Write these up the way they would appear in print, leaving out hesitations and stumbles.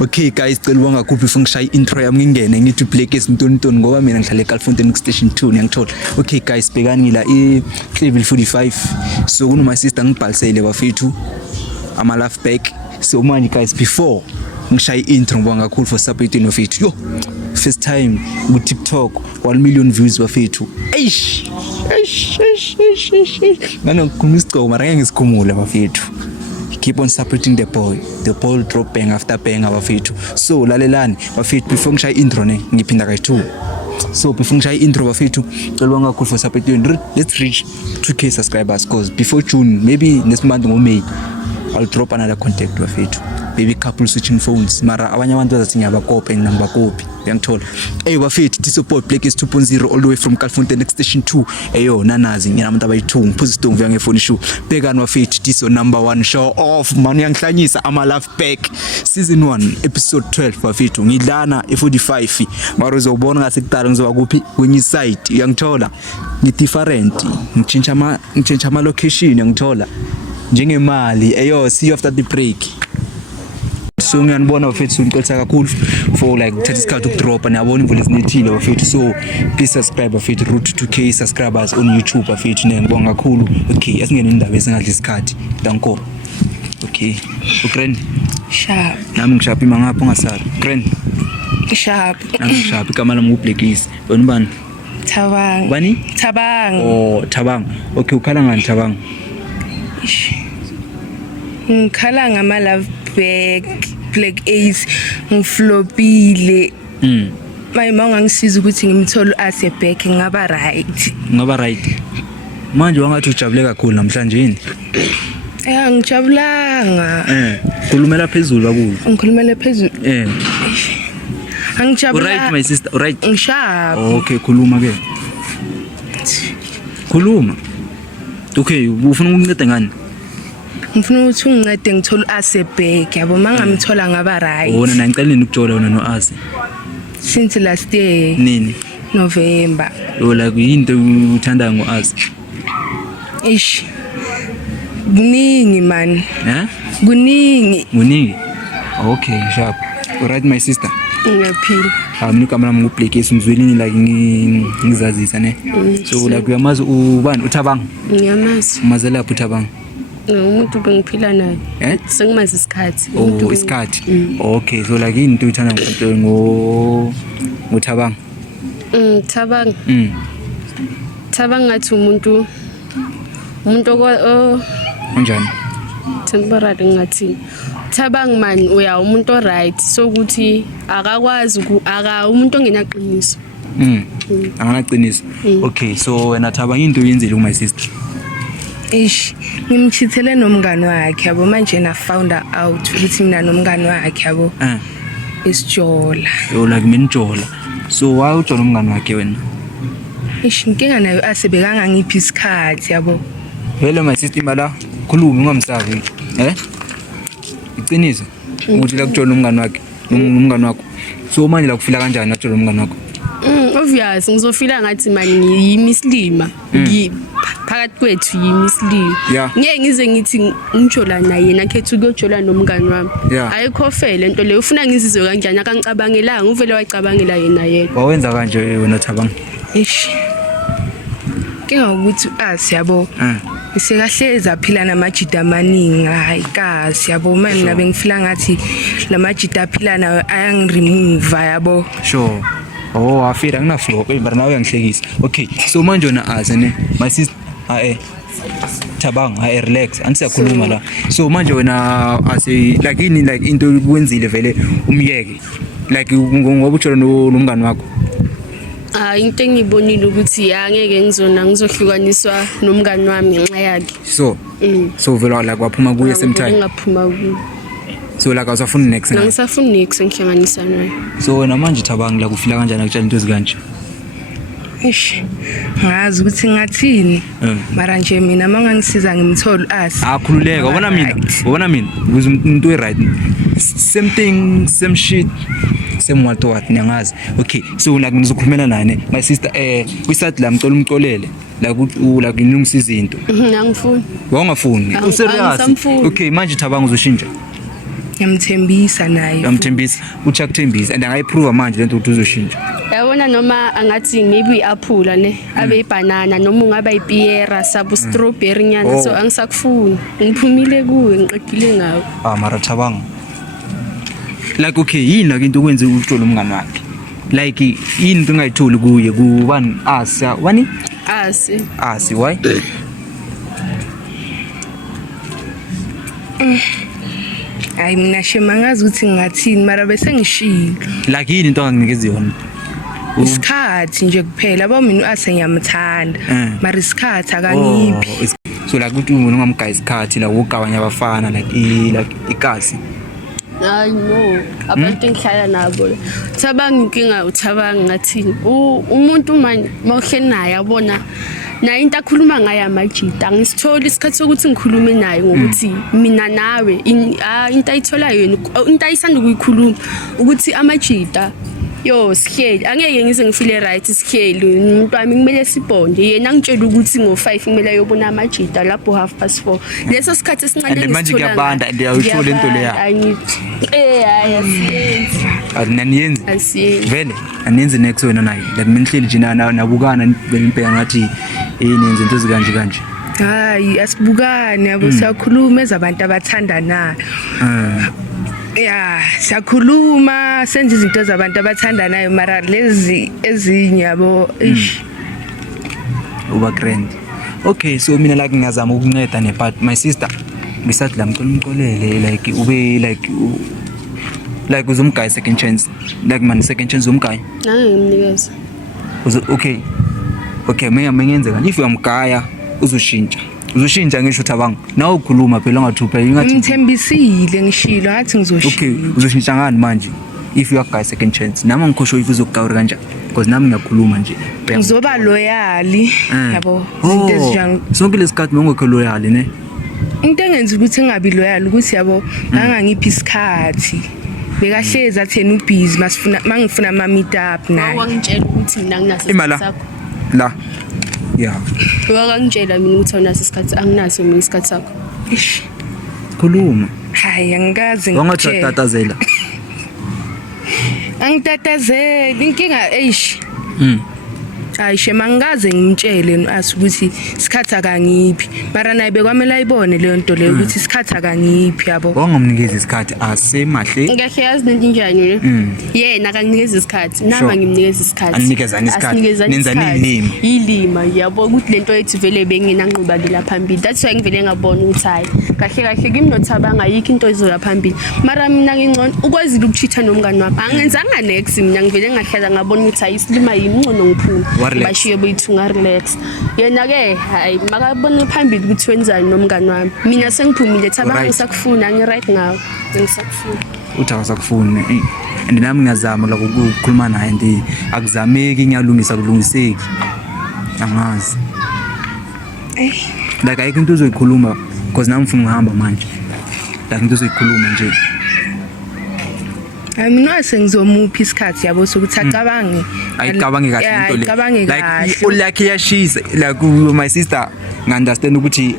Okay guys, cela ubonga kuphi ngishaya intro yami ngingene ngithi play case mntoni ngoba mina ngihlala eGalfontein station 2 ngiyangithola. Okay guys, bekani ngila level 45. So kuno my sister ngibhalisele bafethu ama laugh back. So manje guys, before ngishaya intro ngibonga kakhulu for supporting bafethu. Yo, first time ku TikTok 1 million views bafethu. Eish. Ngana kumisigco mara ngeke ngisikhumule bafethu. Keep on supporting the boy will drop bang after bang bafethu. So lalelani bafethu, before ngishaya intro ngiphinda kayi2. So before ngishaya intro bafethu, cela ubonga kakhulu for supporting. Let's reach 2k subscribers cause before June, maybe next month ngo May, I'll drop another contact bafethu. Maybe couple switching phones mara abanye abantu bazathi ngiyabakopa ngibakopi uyangithola. Hey bafethu, this support Black is 2.0 all the way from Galfontein station 2. Eyo nanazi nginabantu abayi2 ngiphuza istongo ngefone show. Bekani bafethu, this is number 1 show off man, uyangihlanyisa ama laugh back season 1 episode 12 bafethu. Ngidlana e45 mara uzobona ngasekudala ngizoba kuphi kwenye side uyangithola. Ni different ngichange ama location uyangithola njengemali. Eyo see you after the break. So ngiyanibona bafethu ngicela kakhulu for like thatha isikhathi ukudrop niyabona imvula ezinethile bafethu. So please subscribe bafethu, route to 2k subscribers on YouTube bafethu. Ngibonga kakhulu. Okay, asingene indaba esingadla isikhathi. Danko. Okay. Ukraine. Sharp. Nami ngishaphi mangapho ngasala. Ukraine. Sharp. Nami ngishaphi igama lami uBlack is. Wena ubani? Thabang. Bani? Thabang. Oh, Thabang. Okay, ukhala ngani Thabang? Ngikhala ngama love back Black Ace ngiflopile. Mama ngangisiza ukuthi ngimthole ase back ngaba right. Ngaba right. Manje wangathi ujabule kakhulu namhlanje yini? Ngijabulanga. Khulumela phezulu kakhulu. Ngikhulumela phezulu. Angijabula. Right my sister, right. Ngishap. Okay, khuluma ke. Khuluma. Okay, ufuna ukunceda ngani? Ngifuna ukuthi ungincede ngithola ase back yabo mangamthola ngaba right. Wona na ngicela nini ukujola wona no ase? Since last year. Nini? November. Yola kuyinto uthanda ngo ase? Ish. Kuningi man. Kuningi. Okay, sharp. Alright my sister. Ngiyaphila. Mina igama lami uBlack is ngizwelini like ngizazisa ne. So like uyamazi ubani uThabang? Ngiyamazi. Umazela lapho uThabang? Umuntu bengiphila naye. Sengimazi isikhathi. Oh, isikhathi. Okay, so like into uthanda ngoThabang? Thabang. Thabang ngathi umuntu kanjani? Temporary ngathi Thabang man uya umuntu right, so ukuthi akakwazi umuntu ongenaqiniso. Anganaqiniso. Okay, so wena Thabang into uyenzile my sister? Ngimchithele nomngane wakhe yabo, manje na found out ukuthi mina nomngane wakhe yabo isijola. Yo like minjola. So why ujola umngane wakhe wena? Inkinga nayo asebekanga ngiphi isikhathi yabo. Hello my sister mala, khuluma ungamsavi. Iqiniso ukuthi la kujola umngane wakho. So manje la kufila kanjani ajola umngane wakho? Obvious ngizofila ngathi manje ngiyimislima. Phakathi kwethu yimislima. Ngeke ngize ngithi ngijola naye yena khethu ukujola nomngane wami. Ayikho fair lento leyo, ufuna ngizizwe kanjani akangicabangelanga, uvele wacabangela yena yedwa. Wawenza kanje wena Thabang? Kenga ukuthi asiyabo. Isekahleza phila namajida amaningi, hayi kazi yabo, manje nabe ngifila ngathi lamajida aphila nayo ayangiremove yabo. Sure. Oh, afira ngina flow but nawe uyangihlekisa. Okay, so manje wena aze ne my sister Thabang relax anisiyakhuluma la. So manje wena ase like ini like into ukwenzile vele umyeke like ngoba ujola nomngane wakho. Into engibonile ukuthi angeke ngizohlukaniswa nomngane wami ngenxa yakhe. So vele la kwaphuma kuye same time. Ngaphuma kuye. So like awusafuni next na? Ngisafuni next ngihlanganisa naye. So wena manje Thabang la kufila kanjani akutshela into ezikanje? Ngazi ukuthi ngathini mara nje mina mangangisiza ngimthola asi. Khululeka ubona mina ukuze umuntu we right. Same thing, same shit. Same what ngiyangazi. Okay, so like ngizokhulumela naye my sister kwiside la ngicela umxolele la like ngilungisa izinto. Ngiyangifuni. Wawungafuni. Userious. Okay, manje Thabang uzoshintsha. Ngiyamthembisa naye. Uyamthembisa uthi akuthembisa and angayiprove manje lento ukuthi uzoshintsha. Yabona noma angathi maybe iaphula ne abe ibanana noma ungaba ipiyera sabu strawberry nyana so angisakufuni. Ngiphumile kuwe ngiqedile ngawo. Mara thabanga. Like okay yini like into ukwenze utsholo umngani wakhe. Like yini into ungayitholi kuye kubani asa wani? Asi why? Hayi mina shema ngazi ukuthi ngingathini mara bese ngishilo. Like yini into anginikeza yona? Isikhathi nje kuphela aba mina ase ngiyamthanda mara isikhathi akangiphi. So like ukuthi umuntu ungamgaya isikhathi la ukugabanya abafana like ikasi. I know abantu engihlala nabo thabanga inkinga uthabanga ngathini umuntu manje mawuhle naye yabona na into akhuluma ngayo amajita angisitholi isikhathi sokuthi ngikhulume naye ngokuthi mina nawe into ayithola yena into ayisanda ukuyikhuluma ukuthi amajita yo scale angeke ngize ngifile right scale umuntu wami kumele sibonde yena ngitshela ukuthi ngo5 kumele ayobona amajita lapho 4:30 leso sikhathi esincane manje ngiyabanda and ayisho lento leya ayasiyenzi asiyenzi vele aniyenze next wena nayo like mina hleli nje nabukana bempela ngathi yenze into ezikanje hayi asibukane yabo siyakhuluma ezabantu abathandana yeah siyakhuluma senze izinto zabantu abathandanayo mara lezi ezinye yabo uba grand. Okay so mina like ngiyazama ukunceda ne but my sister ngisathi la mkolele like ube like uzumgaya second chance like man second chance umgaya ngimnikeza okay mina ngenze kanje if uyamgaya uzoshintsha ngisho thabanga nawe ukhuluma phela ungathupha ingathi ngithembisile ngishilo ngathi ngizoshintsha. Okay uzoshintsha ngani manje if you are guy second chance nama ngikhosho if uzokugawura kanjani because nami ngiyakhuluma nje ngizoba loyal yabo izinto ezinjani sonke lesikhathi ngongekho loyal ne into engenza ukuthi ngingabi loyal ukuthi yabo angangiphi isikhathi bekahleza athena ubusy mangifuna ama meet up naye wangitshela ukuthi mina nginaso sakho la yeah wakangitshela mina ukuthi awunaso isikhathi anginaso mina isikhathi sakho khuluma hayi angikaze wangatatazela angitatazela inkinga hayi shema ngikaze ngimtshele ukuthi isikhathi akangiphi mara naye bekwamela ayibone leyo nto leyo ukuthi isikhathi akangiphi yabo wangamnikeza isikhathi asemahle ngeke yazi lento njani yena akanginikeza isikhathi nama ngimnikeza isikhathi anikezana isikhathi nenzani ilima yabo ukuthi lento yethu vele benginanqoba la phambili that's why ngivele ngabona ukuthi hayi kahle kimi nothabanga yikho into ezoya phambili mara mina ngingcono ukwazile ukuchitha nomngani wami angenzanga next mina ngivele ngahlala ngabona ukuthi hayi isilima yimncono ngiphuma bashiye boyithunga relax yena ke hayi makabona phambili ukuthi wenzani nomngani wami mina sengiphumile thabanga ngisakufuna ngi right ngawo ngisakufuna uthawa sakufuna and nami ngiyazama la ukukhuluma naye and akuzameki ngiyalungisa kulungiseki angazi like ayikho into uzoyikhuluma because nami ngifuna ngihamba manje like into uzoyikhuluma nje mina sengizomuphi isikhathi yabo sokuthi acabange ayicabange kahle into le like ulakhe yashisa like my sister ngiunderstand ukuthi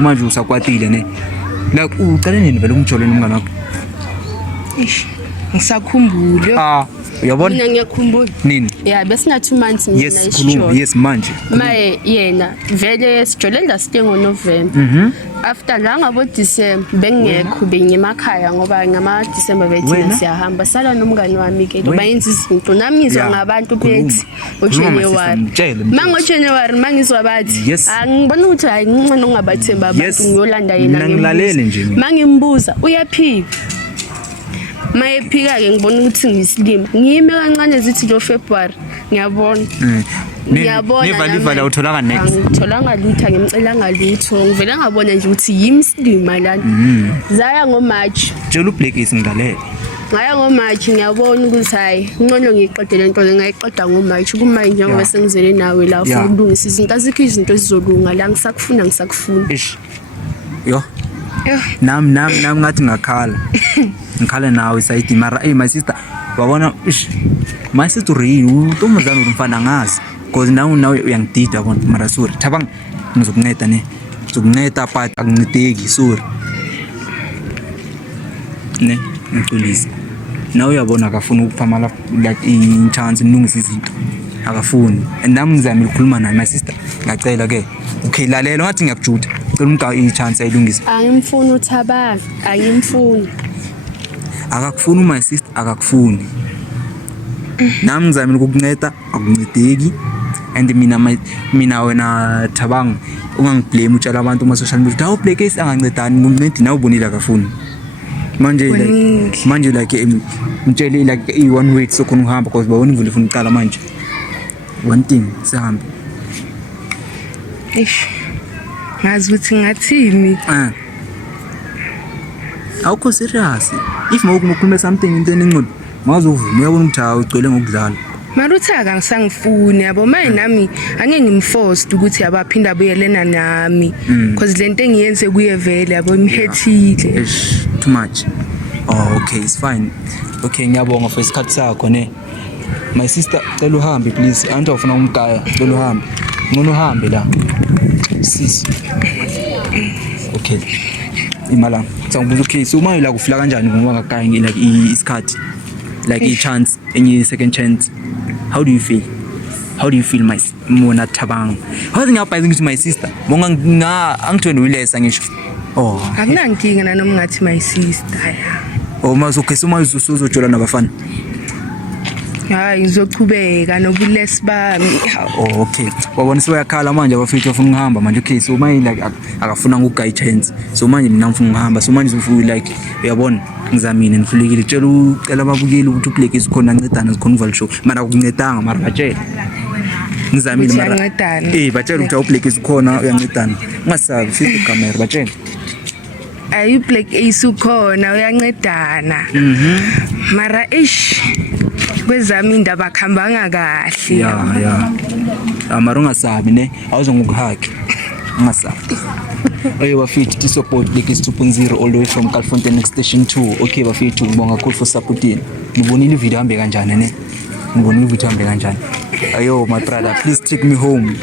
manje usakwatile ne like ucela nini vele umjoleni umngane wakho ngisakhumbule uyabona mina ngiyakhumbula nini yeah bese na 2 months mina khuluma yes manje maye yena vele sijolenda sitengo November after la ngabo December bengekho benyemakhaya ngoba ngama December bethi siyahamba sala nomngani wami ke bayenza izinto nami ngizwa ngabantu bethi uJanuary mango January mangizwa bathi angibona ukuthi hayi ngcono ngabathemba abantu ngiyolanda yena ngilalele nje mina mangimbuza uyaphika mayephika ke ngibona ukuthi ngisilima ngiyime kancane zithi lo February ngiyabona Neva la utholanga next. Ngitholanga lutho ngimcelanga lutho ngivela ngabona nje ukuthi yimsilima lana. Zaya ngo March. Tshela uBlack isingilalele. Ngaya ngo March ngiyabona ukuthi hayi ngcono ngiqede lento ngayiqeda ngo March kumanje ngoba sengizele nawe la ufuna ukulungisa izinto azikho izinto ezizolunga la ngisakufuna. Ish. Yo. Nam ngathi ngakhala. Ngikhala nawe sayidi mara my sister wabona ish my sister real utomazana umfana ngazi because nawe uyangidida bona mara sorry thabang ngizokunceda ne ngizokunceda but akuncedeki sorry ne ngiculisa nawe uyabona akafuna ukuphamala like i-chance nilungisa izinto akafuni and nami ngizamile ukukhuluma naye my sister ngacela ke okay lalela ngathi ngiyakujuda cela umka i-chance ayilungisa angimfuni uThabang angimfuni akakufuni my sister akakufuni nami ngizamile ukukunceda akuncedeki and mina wena Thabang ungangiblame utshala abantu kuma social media dawu Black Ace angancedani nguncedi nawe ubonile akafuni manje like mtshele like i-one way so khona uhamba because babona imvula ifuna uqala manje one thing sihambe ngazi ukuthi ngathini awukho serious if mawukhuluma something into eningqondo mawuzovuma uyabona ukuthi hawu ugcwele ngokudlala Marutha kangisangifuni yabo manje nami angeke ngimforce ukuthi abaphinda abuyelena nami because lento engiyenze kuye vele yabo imhethile too much. Oh okay, it's fine. Okay, ngiyabonga for isikhathi sakho ne. My sister cela uhambe please. Antu ufuna umgaya, cela uhambe. Ngona uhambe la. Sis. Okay. Imala. Ngizongibuza okay, so uma la kufika kanjani ngoba ngakaya like isikhathi like a chance any second chance. How do you feel? How do you feel my Mona Thabang? How think ngiyabhayiza ngithi my sister? Bonga angithweni uyilesa ngisho. Oh. Akunankinga nanoma ngathi my sister ya. Oh mazoke soma uzojola nabafana. Hayi ngizochubeka nobulesi bami. Oh okay. Wabona sebeyakhala manje abafethu bafuna ukuhamba manje okay so manje like akafuna ngugaya chance. So manje mina ngifuna ukuhamba. So manje ufuna like uyabona ngizamini nifulekile tshela ucela ababukeli ukuthi uBlack Ace khona ancedana zikhonval show mara akuncedanga mara batshela. Ngizamini mara. Batshela ukuthi uBlack Ace khona uyancedana. Ungasabi fisa ikamera batshela. Ayi Black Ace ukhona uyancedana mara kwezami indaba khambanga kahle ya mara ungasabi ne awuzongukuhaki ungasabi Oye bafethu to support Black Ace 2.0 all the way from Kalifontein next station 2 okay bafethu ngibonga kakhulu for supporting nibonile video hambe kanjani ne nibonile video hambe kanjani ayo my brother please take me home